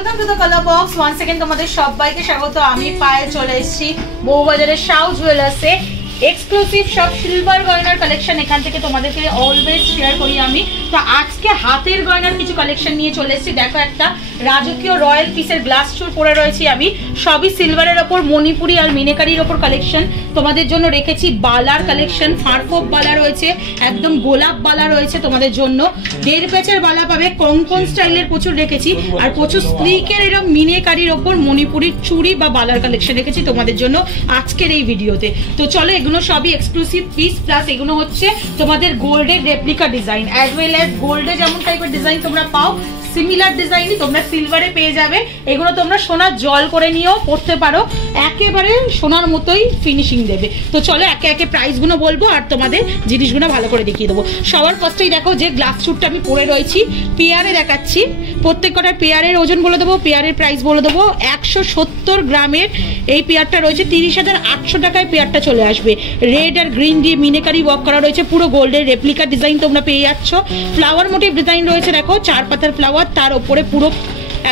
Welcome to the colour box. Once second তোমাদের সবাইকে স্বাগত। আমি পায়ে চলে এসেছি বউবাজারের শাউ জুয়েলার্সে। এক্সক্লুসিভ সব সিলভার গয়নার কালেকশন এখান থেকে তোমাদেরকে অলওয়েজ শেয়ার করি আমি। তো আজকে হাতের গয়নার কিছু কালেকশন নিয়ে চলে এসেছি। দেখো একটা রাজকীয় রয়্যাল পিসের গ্লাস চুর পরে রয়েছি আমি, সবই সিলভারের ওপর মণিপুরি আর মিনেকারির ওপর কালেকশন তোমাদের জন্য রেখেছি। বালার কালেকশন, ফারফোপ বালা রয়েছে, একদম গোলাপ বালা রয়েছে তোমাদের জন্য। 1.5 প্যাচের বালা পাবে, কঙ্কন স্টাইলের প্রচুর রেখেছি, আর প্রচুর স্লিকের এরকম মিনেকারির ওপর মণিপুরির চুড়ি বা বালার কালেকশন রেখেছি তোমাদের জন্য আজকের এই ভিডিওতে। তো চলো, এগুলো সবই এক্সক্লুসিভ পিস, প্লাস এগুলো হচ্ছে তোমাদের গোল্ডের replica design, as well as গোল্ডে যেমন টাইপের ডিজাইন তোমরা পাও, সিমিলার ডিজাইনই তোমরা সিলভারে পেয়ে যাবে। এগুলো তোমরা সোনার জল করে নিয়েও পড়তে পারো, একেবারে সোনার মতোই ফিনিশিং দেবে। তো চলো একে একে প্রাইসগুলো বলবো আর তোমাদের জিনিসগুলো ভালো করে দেখিয়ে দেবো। সবার ফার্স্টেই দেখো যে গ্লাস স্যুটটা আমি পরে রয়েছি, পেয়ারে দেখাচ্ছি। প্রত্যেক কটার পেয়ারের ওজন বলে দেবো, পেয়ারের প্রাইস বলে দেবো। 170 গ্রামের এই পেয়ারটা রয়েছে 30,800 টাকায় পেয়ারটা চলে আসবে। রেড আর গ্রিন দিয়ে মিনেকারি ওয়ার্ক করা রয়েছে, পুরো গোল্ডের রেপ্লিকা ডিজাইন তোমরা পেয়ে যাচ্ছ। ফ্লাওয়ার মোটিভ ডিজাইন রয়েছে, দেখো 4 পাতার ফ্লাওয়ার, তার উপরে পুরো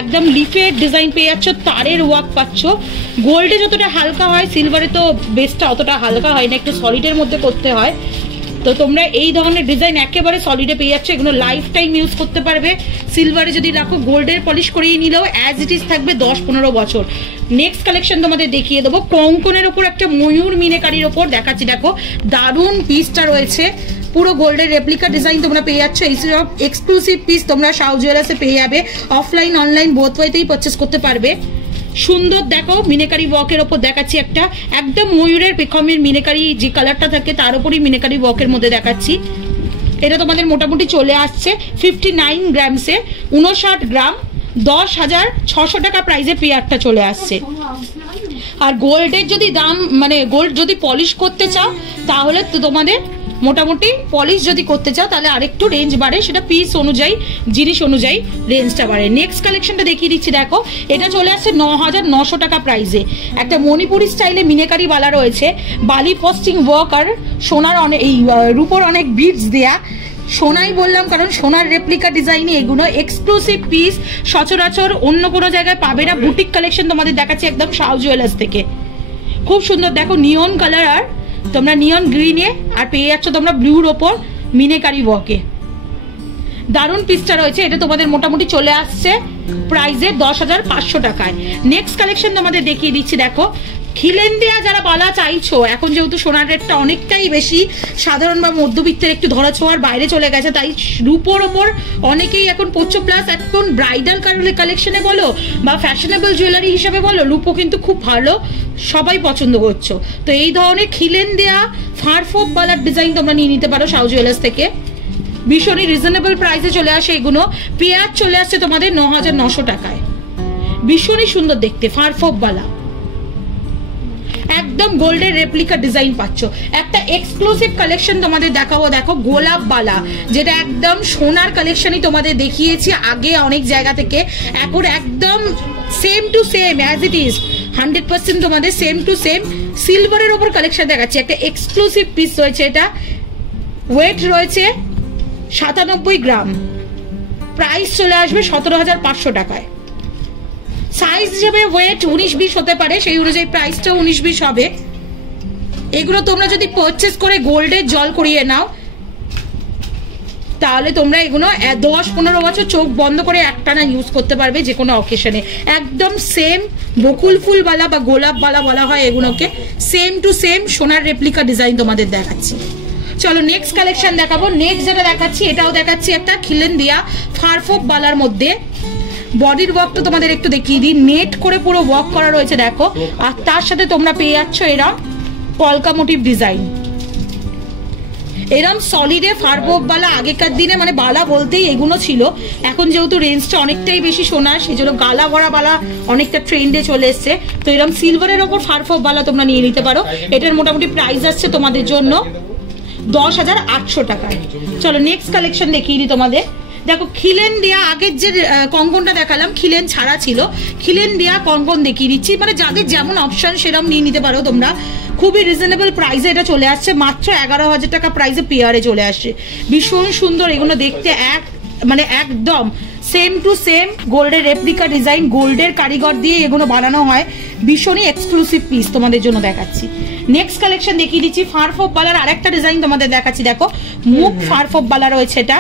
একদম লিফের ডিজাইন পেয়ে যাচ্ছ, তারের ওয়ার্ক পাচ্ছ। গোল্ডে যতটা হালকা হয় সিলভারে তো বেসটা অতটা হালকা হয় না, একটু সলিডের মধ্যে করতে হয়। তো তোমরা এই ধরনের ডিজাইন একেবারে সলিডে পেয়ে যাচ্ছ, এগুলো লাইফ টাইম ইউজ করতে পারবে। সিলভারে যদি রাখো, গোল্ডের পলিশ করিয়ে নিলেও অ্যাজ ইট ইজ থাকবে 10-15 বছর। নেক্সট কালেকশন তোমাদের দেখিয়ে দেবো, কঙ্কনের ওপর একটা ময়ূর মিনেকারির ওপর দেখাচ্ছি। দেখো দারুণ পিসটা রয়েছে, পুরো গোল্ডের রেপ্লিকা ডিজাইন তোমরা পেয়ে যাচ্ছ। এই সব এক্সক্লুসিভ পিস তোমরা শাউ জুয়েলার্সে পেয়ে যাবে, অফলাইন অনলাইন বোথ ওয়েতেই পারচেস করতে পারবে। সুন্দর দেখো মিনেকারি ওয়ার্কের ওপর দেখাচ্ছি একটা, একদম ময়ূরের পেখমের মিনেকারি যে কালারটা থাকে তার উপরই মিনেকারি ওয়ার্কের মধ্যে দেখাচ্ছি। এটা তোমাদের মোটামুটি চলে আসছে 59 গ্রামসে, 59 গ্রাম, 10,600 টাকা প্রাইসে পেয়ারটা চলে আসছে। আর গোল্ডের যদি দাম, মানে গোল্ড যদি পলিশ করতে চাও তাহলে তো তোমাদের মোটামুটি পলিশ যদি করতে চাও তাহলে আরেকটু রেঞ্জ বাড়ে, সেটা পিস অনুযায়ী জিনিস অনুযায়ী রেঞ্জটা বাড়ে। নেক্সট কালেকশনটা দেখিয়ে দিচ্ছি, দেখো এটা চলে আসছে 9,900 টাকা প্রাইসে। একটা মণিপুরি স্টাইলে মিনেকারি বালা রয়েছে, বালি পোস্টিং ওয়ার্ক আর সোনার অনেক, এই রূপোর অনেক বিটস দেয়া। সোনাই বললাম কারণ সোনার রেপ্লিকা ডিজাইনই এগুলো, এক্সক্লুসিভ পিস, সচরাচর অন্য কোনো জায়গায় পাবে না। বুটিক কালেকশন তোমাদের দেখাচ্ছি একদম শাউ জুয়েলার্স থেকে। খুব সুন্দর দেখো নিয়ন কালার, আর তোমরা নিয়ন গ্রিনে আর পেয়ে যাচ্ছ তোমরা ব্লুর ওপর মিনেকারি ওয়ার্কে। দারুণ পিসটা রয়েছে, এটা তোমাদের মোটামুটি চলে আসছে প্রাইসে 10,500 টাকায়। নেক্সট কালেকশন তোমাদের দেখিয়ে দিচ্ছি, দেখো খিলেন দেয়া যারা বালা চাইছো, এখন যেহেতু সোনার রেটটা অনেকটাই বেশি, সাধারণ বা মধ্যবিত্তের একটু ধরা ছোঁয়ার বাইরে চলে গেছে, তাই রূপোর ওপর অনেকেই এখন পড়ছো। প্লাস এখন ব্রাইডাল কালেকশনে বলো বা ফ্যাশনেবল জুয়েলারি হিসেবে বলো, রূপো কিন্তু খুব ভালো, সবাই পছন্দ করছো। তো এই ধরনের খিলেন দেয়া ফারফোপ বালার ডিজাইন তোমরা নিয়ে নিতে পারো শাউ জুয়েলার্স থেকে। ভীষণই রিজনেবল প্রাইসে চলে আসে এগুলো। পেয়ার চলে আসছে তোমাদের 9,900 টাকায়, ভীষণই সুন্দর দেখতে ফারফোপ বালা, একদম গোল্ডের রেপ্লিকা ডিজাইন পাচ্ছ। একটা এক্সক্লুসিভ কালেকশন তোমাদের দেখাবো, দেখো গোলাপ বালা, যেটা একদম সোনার কালেকশনই তোমাদের দেখিয়েছি আগে অনেক জায়গা থেকে, এখন একদম same to same as it is 100% তোমাদের সেম টু সেম সিলভারের ওপর কালেকশন দেখাচ্ছি। একটা এক্সক্লুসিভ পিস রয়েছে, এটা ওয়েট রয়েছে 97 গ্রাম, প্রাইস চলে আসবে 17,500 টাকায়। সাইজ হিসেবে ওয়েট 19-20 হতে পারে, সেই অনুযায়ী প্রাইসটাও 19-20 হবে। এগুলো তোমরা যদি পারচেস করে গোল্ডের জল করিয়ে নাও তাহলে তোমরা এগুলো 10-15 বছর চোখ বন্ধ করে একটানা ইউজ করতে পারবে যে কোনো অকেশনে। একদম সেম বকুল ফুল বালা বা গোলাপ বালা বলা হয় এগুলোকে, সেম টু সেম সোনার রেপ্লিকা ডিজাইন তোমাদের দেখাচ্ছি। চলো নেক্সট কালেকশন দেখাবো। নেক্সট যেটা দেখাচ্ছি এটাও দেখাচ্ছি একটা খিলেন দিয়া ফারফোপ বালার মধ্যে। বডির ওয়ার্কটা তোমাদের একটু দেখিয়ে দিই, নেট করে পুরো ওয়ার্ক করা রয়েছে দেখো, আর তার সাথে তোমরা পেয়ে যাচ্ছ এরা পলকা মোটিভ ডিজাইন। এরম সলিডে ফারফোপ বালা আগেকার দিনে মানে বালা বলতেই এগুলো ছিল, এখন যেহেতু রেঞ্জটা অনেকটাই বেশি সোনার সেই জন্য গালা ভরা বালা অনেকটা ট্রেন্ডে চলে এসছে। তো এরম সিলভারের ওপর ফারফোপ বালা তোমরা নিয়ে নিতে পারো। এটার মোটামুটি প্রাইস আসছে তোমাদের জন্য 10,800 টাকায়। চলো নেক্সট কালেকশন দেখিয়ে দিই তোমাদের। দেখো খিলেন দেয়া, আগের যে কঙ্কনটা দেখালাম খিলেন ছাড়া ছিল, খিলেন দেয়া কঙ্কন দেখিয়ে দিচ্ছি, মানে যাদের যেমন অপশন সেরকম নিয়ে নিতে পারো তোমরা। খুবই রিজনেবল প্রাইসে এটা চলে আসছে, মাত্র 11,000 টাকা প্রাইসে পেয়ারে চলে আসছে। ভীষণ সুন্দর এগুলো দেখতে, মানে একদম সেম টু সেম গোল্ডের রেপ্লিকা ডিজাইন, গোল্ডের কারিগর দিয়ে এগুলো বানানো হয়, ভীষণই এক্সক্লুসিভ পিস তোমাদের জন্য দেখাচ্ছি। নেক্সট কালেকশন দেখিয়ে দিচ্ছি, ফারফোপ বালার আরেকটা ডিজাইন তোমাদের দেখাচ্ছি। দেখো মুখ ফারফোপ বালা রয়েছে, এটা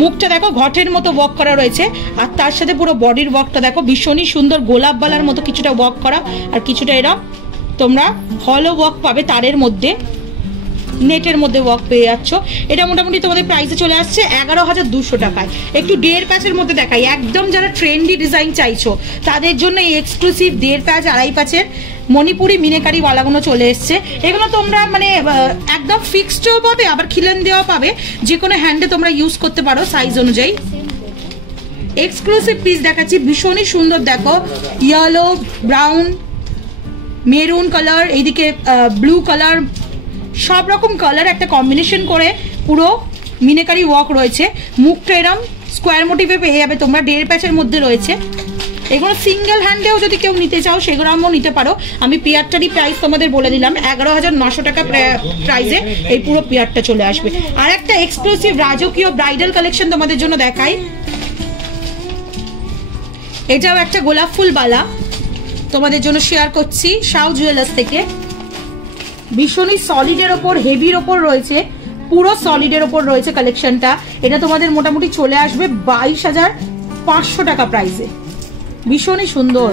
মুখটা দেখো ঘটের মতো ওয়ার্ক করা রয়েছে, আর তার সাথে পুরো বডির ওয়ার্কটা দেখো ভীষণই সুন্দর, গোলাপ বালার মতো কিছুটা ওয়ার্ক করা, আর কিছুটা এরকম তোমরা হলো ওয়ার্ক পাবে, তারের মধ্যে নেটের মধ্যে ওয়ার্ক পেয়ে যাচ্ছ। এটা মোটামুটি তোমাদের প্রাইসে চলে আসছে 11,200 টাকায়। একটু 1.5 প্যাচের মধ্যে দেখাই, একদম যারা ট্রেন্ডি ডিজাইন চাইছো তাদের জন্য এই এক্সক্লুসিভ 1.5 প্যাচ 2.5 প্যাচের মণিপুরি মিনাকারি ওয়ালাগুলো চলে এসছে। এগুলো তোমরা মানে একদম ফিক্সডও পাবে, আবার খিলেন দেওয়া পাবে, যে কোনো হ্যান্ডে তোমরা ইউজ করতে পারো সাইজ অনুযায়ী। এক্সক্লুসিভ পিস দেখাচ্ছি, ভীষণই সুন্দর। দেখো ইয়েলো, ব্রাউন, মেরুন কালার, এইদিকে ব্লু কালার, সব রকম কালার একটা কম্বিনেশন করে পুরো মিনাকারি ওয়ার্ক রয়েছে। মুখটা এরম স্কোয়ার মোটিভে পেয়ে যাবে তোমরা, 1.5 প্যাচের মধ্যে রয়েছে। এগুলো সিঙ্গেল হ্যান্ডেও যদি কেউ নিতে চাও সেগুলো আমরাও নিতে পারো। আমি পেয়ারটারই প্রাইস তোমাদের বলে দিলাম, 11,900 টাকা প্রাইসে এই পুরো পেয়ারটা চলে আসবে। আর একটা এক্সক্লুসিভ রাজকীয় ব্রাইডাল কালেকশন তোমাদের জন্য দেখাই। এটাও একটা গোলাপ ফুল বালা তোমাদের জন্য শেয়ার করছি শাও জুয়েলার্স থেকে। ভীষণই সলিডের ওপর, হেভির ওপর রয়েছে, পুরো সলিডের ওপর রয়েছে কালেকশনটা। এটা তোমাদের মোটামুটি চলে আসবে 22,500 টাকা প্রাইসে। ভীষণই সুন্দর।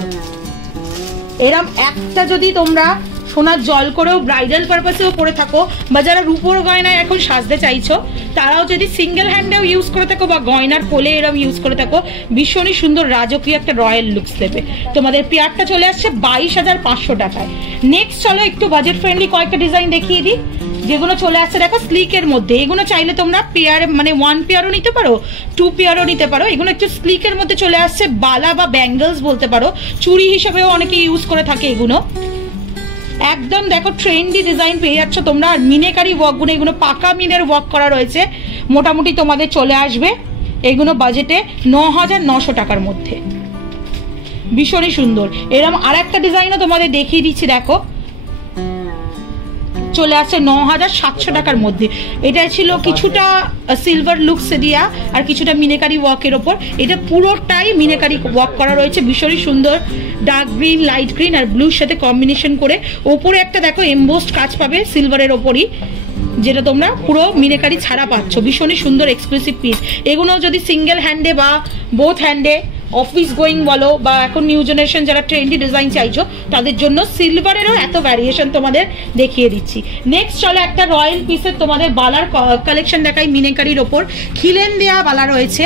এরম একটা যদি তোমরা সোনার জল করেও ব্রাইডাল পারপাসেও পরে থাকো, বা যারা রূপোর গয়নায় এখন সাজতে চাইছো তারাও যদি সিঙ্গেল হ্যান্ডেও ইউজ করে থাকো বা গয়নার কোলে এরম ইউজ করে থাকো, ভীষণই সুন্দর রাজকীয় একটা রয়্যাল লুকস দেবে। তোমাদের পেয়ারটা চলে আসছে 22,500 টাকায়। নেক্সট চলো একটু বাজেট ফ্রেন্ডলি কয়েকটা ডিজাইন দেখিয়ে দিই, যেগুলো চলে আসছে দেখো স্লিকের মধ্যে। এগুলো চাইলে তোমরা পেয়ার মানে 1 পেয়ারও নিতে পারো, 2 পেয়ারও নিতে পারো। এগুলো একটু স্লিকের মধ্যে চলে আসছে, বালা বা ব্যাঙ্গলস বলতে পারো, চুড়ি হিসেবেও অনেকে ইউজ করে থাকে এগুলো। একদম দেখো ট্রেন্ডি ডিজাইন পেয়ে যাচ্ছ তোমরা। আর মিনাকারি ওয়ার্কগুলো, এগুলো পাকা মিনের ওয়ার্ক করা রয়েছে, মোটামুটি তোমাদের চলে আসবে এগুলো বাজেটে 9,900 টাকার মধ্যে। ভীষণই সুন্দর। এরকম আর একটা ডিজাইনও তোমাদের দেখিয়ে দিচ্ছি, দেখো চলে আসছে 9,700 টাকার মধ্যে। এটা ছিল কিছুটা সিলভার লুকস দিয়া আর কিছুটা মিনাকারি ওয়ার্কের ওপর। এটা পুরোটাই মিনাকারি ওয়ার্ক করা রয়েছে, ভীষণই সুন্দর। ডার্ক গ্রিন, লাইট গ্রিন আর ব্লুর সাথে কম্বিনেশন করে ওপরে একটা দেখো এমবোসড কাজ পাবে সিলভারের ওপরই, যেটা তোমরা পুরো মিনাকারি ছাড়া পাচ্ছ। ভীষণই সুন্দর এক্সক্লুসিভ পিস। এগুলো যদি সিঙ্গেল হ্যান্ডে বা বোথ হ্যান্ডে অফিস গোয়িং বলো, বা এখন নিউ জেনারেশন যারা ট্রেন্ডি ডিজাইন চাইছো তাদের জন্য সিলভারেরও এত ভ্যারিয়েশন তোমাদের দেখিয়ে দিচ্ছি। নেক্সট চলো একটা রয়্যাল পিসের তোমাদের বালার কালেকশন দেখাই। মিনাকারির ওপর খিলেন দেওয়া বালা রয়েছে,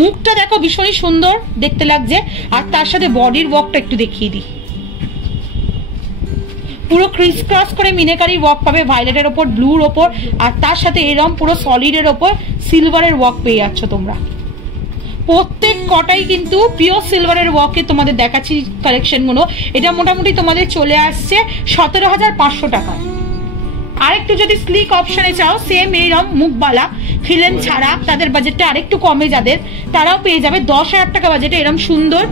মুখটা দেখো ভীষণই সুন্দর দেখতে লাগছে, আর তার সাথে বডির ওয়ার্কটা একটু দেখিয়ে দিই। পুরো ক্রিস ক্রস করে মিনাকারি ওয়ার্ক পাবে, ভায়োলেটের ওপর, ব্লুর ওপর, আর তার সাথে এরম পুরো সলিডের ওপর সিলভারের ওয়ার্ক পেয়ে যাচ্ছ তোমরা। প্রত্যেক কটাই কিন্তু পিওর সিলভারের ওয়ার্কে তোমাদের দেখাচ্ছি কালেকশনগুলো। এটা মোটামুটি তোমাদের চলে আসছে 17,500 টাকা। আরেকটু যদি স্লিক অপশনে চাও, সেম এইরকম মুখবালা খিলেন ছাড়া, তাদের বাজেটটা আরেকটু কমে যাদের, তারাও পেয়ে যাবে 10,000 টাকা বাজেটে এরকম সুন্দর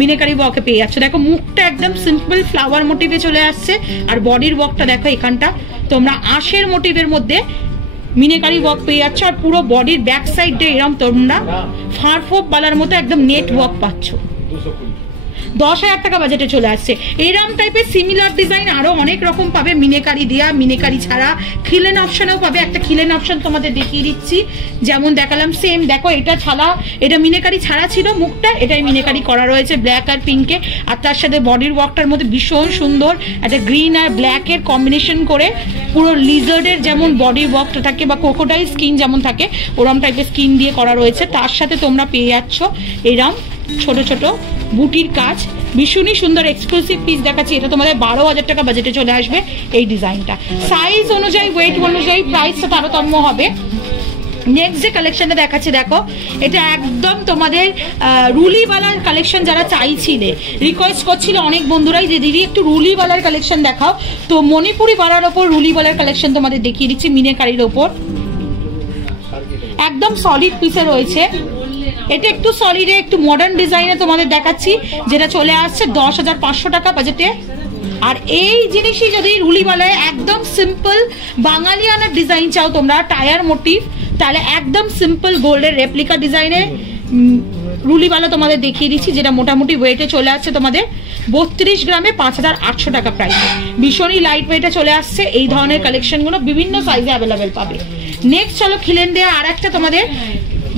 মিনাকারি ওয়ার্কে পেয়ে যাচ্ছে। দেখো মুখটা একদম সিম্পল ফ্লাওয়ার মোটিভে চলে আসছে, আর বডির ওয়ার্কটা দেখো এখানটা তোমরা আঁশের মোটিভের মধ্যে মিনাকারি ওয়ার্ক পেয়ে যাচ্ছ, আর পুরো বডির ব্যাক সাইড দিয়ে এরকম তোমরা ফারফোপ বালার মতো একদম নেট ওয়ার্ক পাচ্ছ। 10,000 টাকা বাজেটে চলে আসছে। এইরকম টাইপের সিমিলার ডিজাইন আরো অনেক রকম পাবে, মিনাকারি দিয়া, মিনাকারি ছাড়া, খিলেন অপশনেও পাবে। একটা খিলেন অপশন তোমাদের দেখিয়ে দিচ্ছি, যেমন দেখালাম সেম। দেখো এটা ছাড়া, এটা মিনাকারি ছাড়া ছিল মুখটা, এটাই মিনাকারি করা রয়েছে ব্ল্যাক আর পিঙ্কে, আর তার সাথে বডির ওয়ার্কটার মধ্যে ভীষণ সুন্দর একটা গ্রিন আর ব্ল্যাকের কম্বিনেশন করে পুরো লিজার্ডের যেমন বডির ওয়ার্কটা থাকে বা ক্রোকোডাইল স্কিন যেমন থাকে ওরম টাইপের স্কিন দিয়ে করা রয়েছে। তার সাথে তোমরা পেয়ে যাচ্ছ এরম ছোট ছোট বুটির কাজ। ভীষণই সুন্দর এক্সক্লুসিভ পিস দেখাচ্ছি। এটা তোমাদের 12,000 টাকা বাজেটে চলে আসবে এই ডিজাইনটা। সাইজ অনুযায়ী, ওয়েট অনুযায়ী প্রাইসটা তারতম্য হবে। নেক্সট যে কালেকশনটা দেখাচ্ছি দেখো, এটা একদম তোমাদের রুলিওয়ালার কালেকশন যারা চাইছিলে, রিকোয়েস্ট করছিল অনেক বন্ধুরাই যে দিদি একটু রুলিওয়ালার কালেকশন দেখাও, তো মণিপুরি বালার ওপর রুলিওয়ালার কালেকশন তোমাদের দেখিয়ে দিচ্ছি মিনাকারির ওপর। একদম সলিড পিসে রয়েছে। এটা একটু সলিডে একটু মডার্ন ডিজাইনে তোমাদের দেখাচ্ছি, যেটা চলে আসছে 10,500 টাকা বাজেটে। আর এই জিনিসই যদি রুলিওয়ালায় একদম সিম্পল বাঙালিয়ানার ডিজাইন চাও তোমরা, টায়ার মোটিভ তাহলে একদম সিম্পল গোল্ডের রেপ্লিকা ডিজাইনের রুলিওয়ালা তোমাদের দেখিয়ে দিচ্ছি, যেটা মোটামুটি ওয়েটে চলে আসছে তোমাদের 32 গ্রামে 5800 টাকা প্রাইসে। ভীষণই লাইট ওয়েটে চলে আসছে। এই ধরনের কালেকশনগুলো বিভিন্ন সাইজে অ্যাভেলেবেল পাবে। নেক্সট চলো খিলেন দেওয়া আর একটা তোমাদের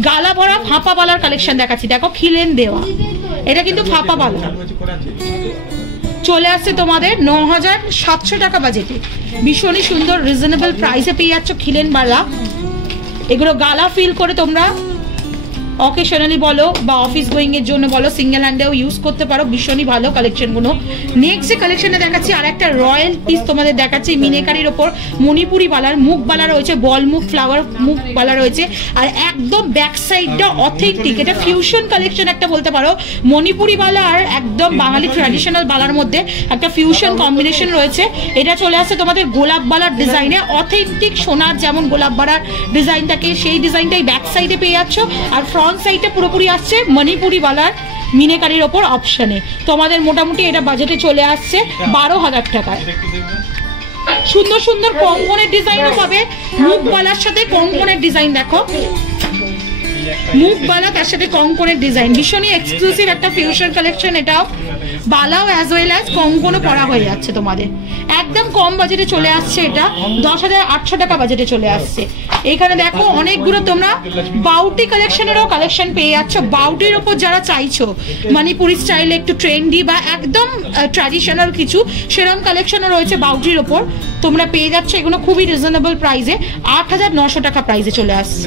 গালা ভরা ফাঁপা বালার কালেকশন দেখাচ্ছি। দেখো খিলেন দেওয়া, এটা কিন্তু ফাঁপা বালা চলে আসছে তোমাদের 9700 টাকা বাজেটে। ভীষণই সুন্দর রিজনেবল প্রাইসে পেয়ে যাচ্ছ খিলেন বালা। এগুলো গালা ফিল করে তোমরা অকেশনালি বলো বা অফিস গোয়িং এর জন্য বলো, সিঙ্গেল হ্যান্ডেও ইউজ করতে পারো। ভীষণই ভালো কালেকশনগুলো। নেক্সট যে কালেকশনে দেখাচ্ছি আর একটা রয়্যাল পিস তোমাদের দেখাচ্ছি মিনেকারির ওপর মণিপুরি বালার, মুখ বালা রয়েছে, বল মুখ ফ্লাওয়ার মুখ বালা রয়েছে, আর একদম ব্যাক সাইডটা অথেন্টিক। এটা ফিউশন কালেকশন একটা বলতে পারো। মণিপুরি বালা আর একদম বাঙালি ট্র্যাডিশনাল বালার মধ্যে একটা ফিউশন কম্বিনেশন রয়েছে। এটা চলে আসছে তোমাদের গোলাপ বালার ডিজাইনে, অথেন্টিক সোনার যেমন গোলাপ বালার ডিজাইন থাকে সেই ডিজাইনটাই ব্যাক সাইডে পেয়ে যাচ্ছ, আর ফ্রন্ট সাইডে পুরোপুরি আসছে মণিপুরি বালার মিনেকারির ওপর অপশনে। তোমাদের মোটামুটি এটা বাজেটে চলে আসছে 12,000 টাকায়। সুন্দর সুন্দর কঙ্কনের ডিজাইনও পাবে। মুখ বালার সাথে কঙ্কনের ডিজাইন দেখো, মুখ বালা তার সাথে কঙ্কনের ডিজাইন, ভীষণই এক্সক্লুসিভ একটা ফিউশন কালেকশন। এটাও বালাও অ্যাজ ওয়েল অ্যাজ কঙ্কনও পরা হয়ে যাচ্ছে তোমাদের। একদম কম বাজেটে চলে আসছে, এটা 10,800 টাকা বাজেটে চলে আসছে। এখানে দেখো অনেকগুলো তোমরা বাউটি কালেকশনেরও কালেকশন পেয়ে যাচ্ছ। বাউটির ওপর যারা চাইছো মণিপুরি স্টাইলে একটু ট্রেন্ডি বা একদম ট্র্যাডিশনাল কিছু, সেরকম কালেকশনও রয়েছে বাউটির ওপর তোমরা পেয়ে যাচ্ছ। এগুলো খুবই রিজনেবল প্রাইসে 8,900 টাকা প্রাইসে চলে আসছে।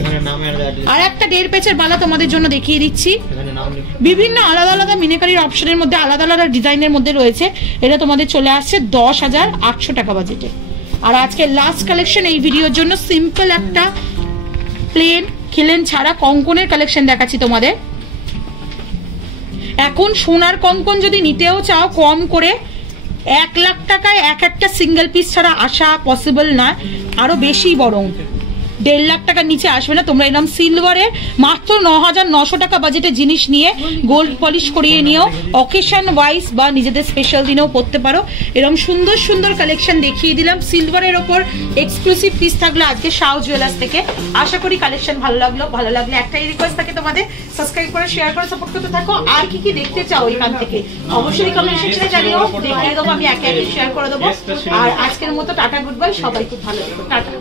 আর একটা 1.5 পেচের বালা তোমাদের জন্য দেখিয়ে দিচ্ছি। বিভিন্ন আলাদা আলাদা মিনেকারির অপশনের মধ্যে আলাদা আলাদা ডিজাইনের মধ্যে রয়েছে। এটা তোমাদের চলে আসছে 10,800 টাকা বাজেটে। আর আজকে লাস্ট কালেকশন এই ভিডিওর জন্য সিম্পল একটা প্লেন খিলেন ছাড়া কঙ্কনের কালেকশন দেখাচ্ছি তোমাদের। এখন সোনার কঙ্কন যদি নিতেও চাও কম করে 1 লাখ টাকায় একটা সিঙ্গেল পিস ছাড়া আসা পসিবল না, আরো বেশি বরং 1.5 লাখ টাকার নিচে আসবে না। তোমরা এরকম সিলভারের মাত্র 9,900 টাকা বাজেটে জিনিস নিয়ে গোল্ড পলিশ করিয়ে নিও, অকেশন ওয়াইজ বা নিজেদের স্পেশাল দিনেও পড়তে পারো। এরকম সুন্দর সুন্দর কালেকশন দেখিয়ে দিলাম। সিলভারের ওপর এক্সক্লুসিভ পিস থাকলো আজকে শাও জুয়েলার্স থেকে। আশা করি কালেকশন ভালো লাগলে একটাই রিকোয়েস্ট থাকে তোমাদের, সাবস্ক্রাইব করে শেয়ার করে সাপোর্ট করতে থাকো। আর কি কি দেখতে চাও এখান থেকে অবশ্যই কমেন্ট সেকশনে জানিও, দেখিয়ে দেবো আমি একে একে শেয়ার করে দেবো। আর আজকের মতো টাটা, গুড বাই, সবাই খুব ভালো থেকো, টাটা।